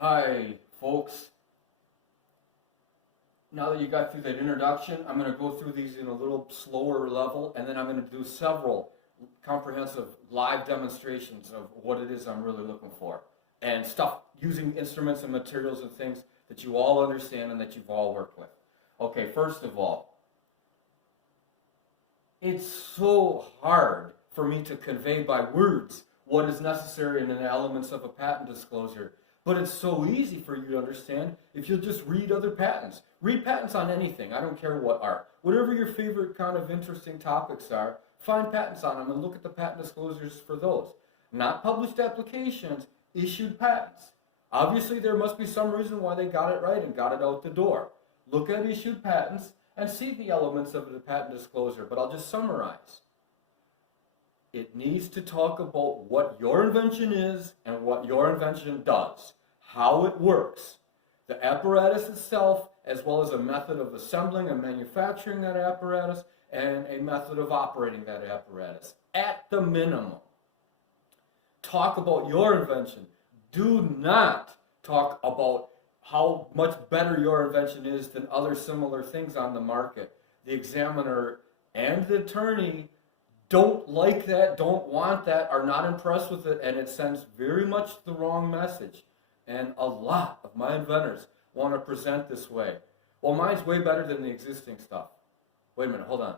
Hi, folks. Now that you got through that introduction, I'm going to go through these in a little slower level, and then I'm going to do several comprehensive live demonstrations of what it is I'm really looking for. And stuff using instruments and materials and things that you all understand and that you've all worked with. Okay, first of all, it's so hard for me to convey by words what is necessary in the elements of a patent disclosure. But it's so easy for you to understand if you'll just read other patents. Read patents on anything. I don't care what are. Whatever your favorite kind of interesting topics are, find patents on them and look at the patent disclosures for those. Not published applications, issued patents. Obviously, there must be some reason why they got it right and got it out the door. Look at issued patents and see the elements of the patent disclosure, but I'll just summarize. It needs to talk about what your invention is and what your invention does, how it works, the apparatus itself, as well as a method of assembling and manufacturing that apparatus, and a method of operating that apparatus, at the minimum. Talk about your invention. Do not talk about how much better your invention is than other similar things on the market. The examiner and the attorney don't like that, don't want that, are not impressed with it, and it sends very much the wrong message. And a lot of my inventors want to present this way. Well, mine's way better than the existing stuff. Wait a minute, hold on.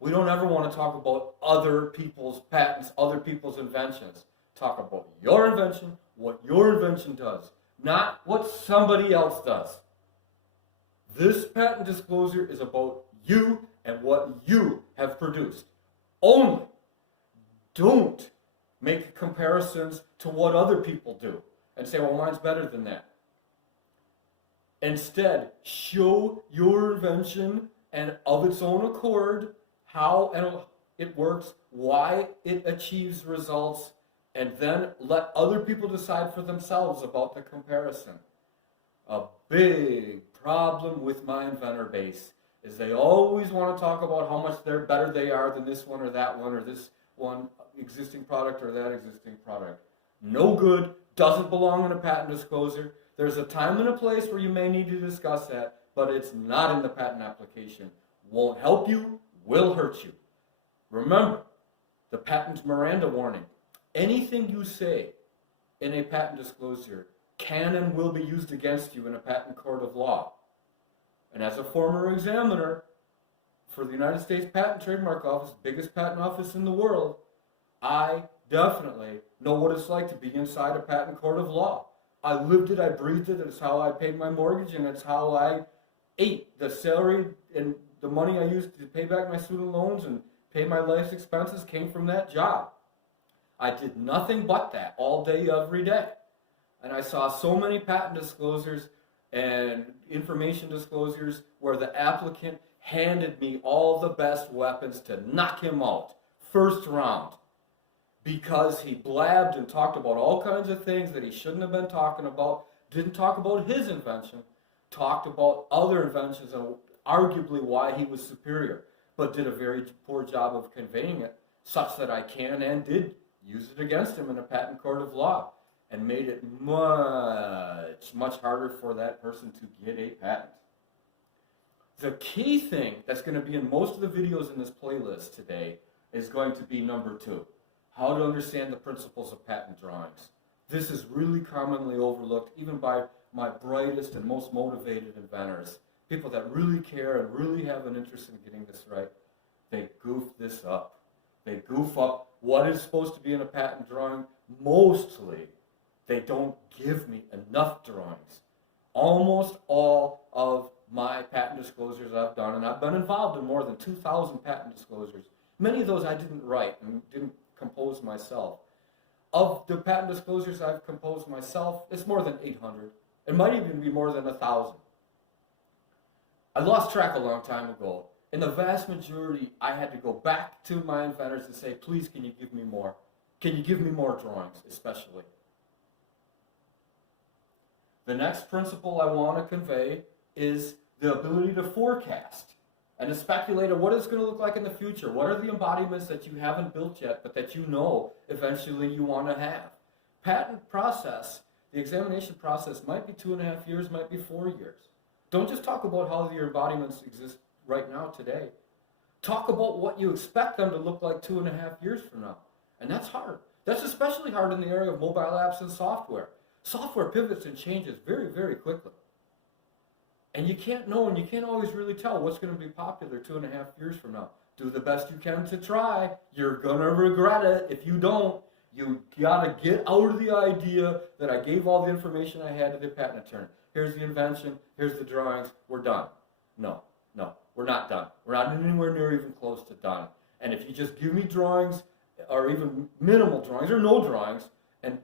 We don't ever want to talk about other people's patents, other people's inventions. Talk about your invention, what your invention does, not what somebody else does. This patent disclosure is about you and what you have produced. Only. Don't make comparisons to what other people do and say, well, mine's better than that. Instead, show your invention and of its own accord how it works, why it achieves results, and then let other people decide for themselves about the comparison. A big problem with my inventor base is they always want to talk about how much better they are than this one or this one existing product or that existing product. No good, doesn't belong in a patent disclosure. There's a time and a place where you may need to discuss that, but it's not in the patent application. Won't help you, will hurt you. Remember, the patent Miranda warning. Anything you say in a patent disclosure can and will be used against you in a patent court of law. And as a former examiner for the United States Patent and Trademark Office, biggest patent office in the world, I definitely know what it's like to be inside a patent court of law. I lived it, I breathed it, it's how I paid my mortgage, and it's how I ate. The salary and the money I used to pay back my student loans and pay my life's expenses came from that job. I did nothing but that all day, every day. And I saw so many patent disclosures and information disclosures where the applicant handed me all the best weapons to knock him out, first round, because he blabbed and talked about all kinds of things that he shouldn't have been talking about, didn't talk about his invention, talked about other inventions and arguably why he was superior, but did a very poor job of conveying it, such that I can and did use it against him in a patent court of law, and made it much, much harder for that person to get a patent. The key thing that's going to be in most of the videos in this playlist today is going to be number 2, how to understand the principles of patent drawings. This is really commonly overlooked, even by my brightest and most motivated inventors, people that really care and really have an interest in getting this right. They goof this up. They goof up what is supposed to be in a patent drawing. Mostly, they don't give me enough drawings. Almost all of my patent disclosures I've done, and I've been involved in more than 2,000 patent disclosures. Many of those I didn't write and didn't compose myself. Of the patent disclosures I've composed myself, it's more than 800. It might even be more than 1,000. I lost track a long time ago. In the vast majority, I had to go back to my inventors and say, please, can you give me more? Can you give me more drawings, especially? The next principle I want to convey is the ability to forecast and to speculate on what it's going to look like in the future. What are the embodiments that you haven't built yet, but that you know eventually you want to have? Patent process the examination process might be 2.5 years, might be 4 years. Don't just talk about how your embodiments exist right now, today. Talk about what you expect them to look like 2.5 years from now. And that's hard. That's especially hard in the area of mobile apps and software. Software pivots and changes very, very quickly. And you can't know, and you can't always really tell what's going to be popular 2.5 years from now. Do the best you can to try. You're going to regret it if you don't. You got to get out of the idea that I gave all the information I had to the patent attorney. Here's the invention, here's the drawings, we're done. No, we're not done. We're not anywhere near even close to done. And if you just give me drawings, or even minimal drawings, or no drawings, and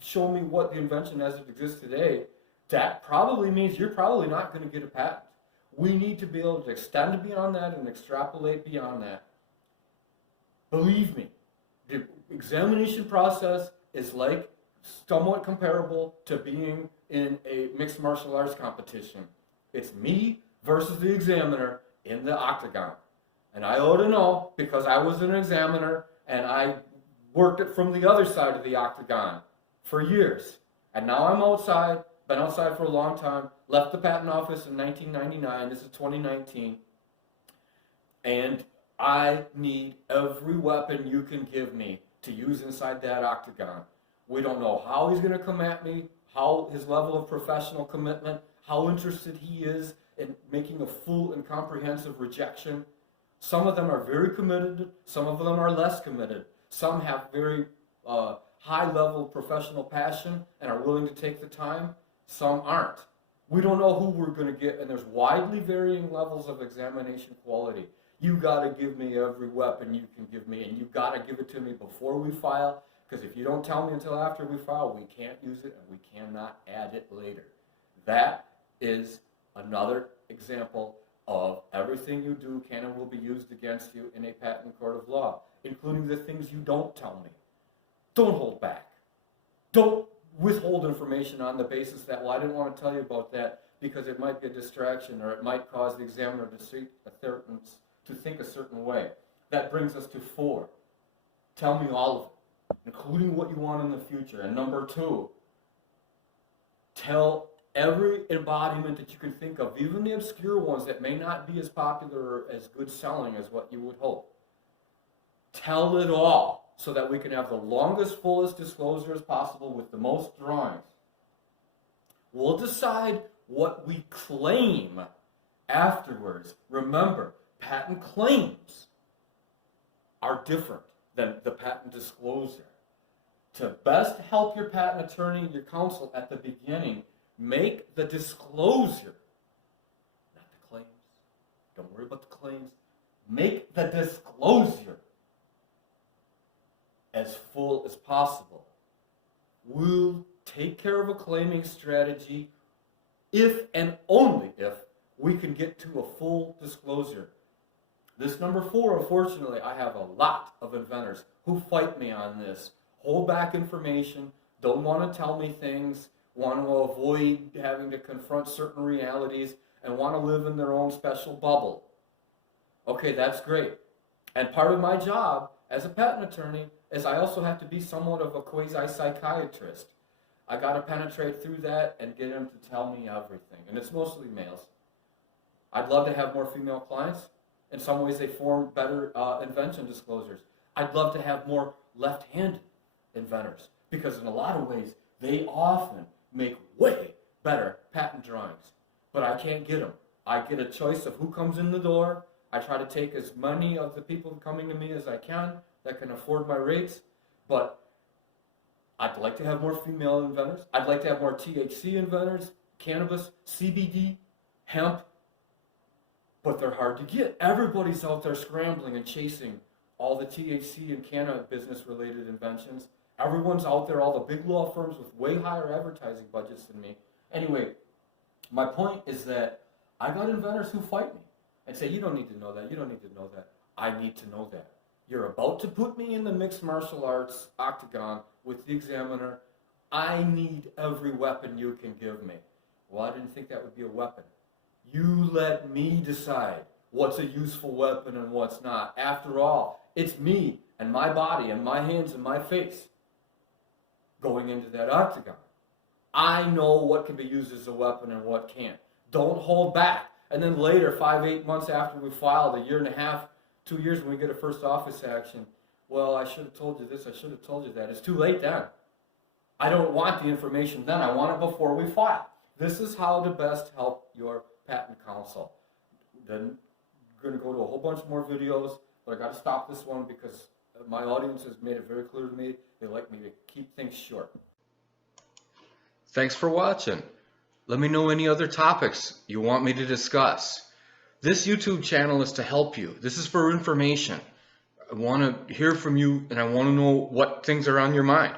show me what the invention as it exists today, that probably means you're probably not going to get a patent. We need to be able to extend beyond that and extrapolate beyond that. Believe me, the examination process is like somewhat comparable to being in a mixed martial arts competition. It's me versus the examiner in the octagon. And I ought to know because I was an examiner and I worked it from the other side of the octagon for years. And now I'm outside, been outside for a long time, left the patent office in 1999, this is 2019, and I need every weapon you can give me to use inside that octagon. We don't know how he's going to come at me, how his level of professional commitment, how interested he is in making a full and comprehensive rejection. Some of them are very committed, some of them are less committed. Some have very high level of professional passion and are willing to take the time. Some aren't. We don't know who we're going to get, and there's widely varying levels of examination quality. You got to give me every weapon you can give me, and you got to give it to me before we file, because if you don't tell me until after we file, we can't use it and we cannot add it later. That is another example of everything you do can and will be used against you in a patent court of law, including the things you don't tell me. Don't hold back. Don't withhold information on the basis that, well, I didn't want to tell you about that because it might be a distraction or it might cause the examiner to think a certain way. That brings us to 4. Tell me all of it, including what you want in the future. And number 2, tell every embodiment that you can think of, even the obscure ones that may not be as popular or as good selling as what you would hope. Tell it all so that we can have the longest, fullest disclosure as possible with the most drawings. We'll decide what we claim afterwards. Remember, patent claims are different than the patent disclosure. To best help your patent attorney, your counsel at the beginning, make the disclosure, not the claims. Don't worry about the claims. Make the disclosure as full as possible. We'll take care of a claiming strategy if and only if we can get to a full disclosure. This number 4, unfortunately, I have a lot of inventors who fight me on this. Hold back information, don't want to tell me things, want to avoid having to confront certain realities, and want to live in their own special bubble. Okay, that's great. And part of my job as a patent attorney is I also have to be somewhat of a quasi-psychiatrist. I got to penetrate through that and get them to tell me everything. And it's mostly males. I'd love to have more female clients. In some ways, they form better invention disclosures. I'd love to have more left-handed inventors because in a lot of ways, they often make way better patent drawings. But I can't get them. I get a choice of who comes in the door. I try to take as many of the people coming to me as I can that can afford my rates. But I'd like to have more female inventors. I'd like to have more THC inventors, cannabis, CBD, hemp. But they're hard to get. Everybody's out there scrambling and chasing all the THC and cannabis business-related inventions. Everyone's out there, all the big law firms with way higher advertising budgets than me. Anyway, my point is that I got inventors who fight me and say, you don't need to know that, you don't need to know that. I need to know that. You're about to put me in the mixed martial arts octagon with the examiner. I need every weapon you can give me. Well, I didn't think that would be a weapon. You let me decide what's a useful weapon and what's not. After all, it's me and my body and my hands and my face going into that octagon. I know what can be used as a weapon and what can't. Don't hold back. And then later, 5, 8 months after we filed, a year and a half, 2 years when we get a first office action, well, I should have told you this, I should have told you that. It's too late then. I don't want the information then. I want it before we file. This is how to best help your patent counsel. Then we're going to go to a whole bunch more videos, but I got to stop this one because my audience has made it very clear to me they like me to keep things short. Thanks for watching. Let me know any other topics you want me to discuss. This YouTube channel is to help you. This is for information. I want to hear from you and I want to know what things are on your mind.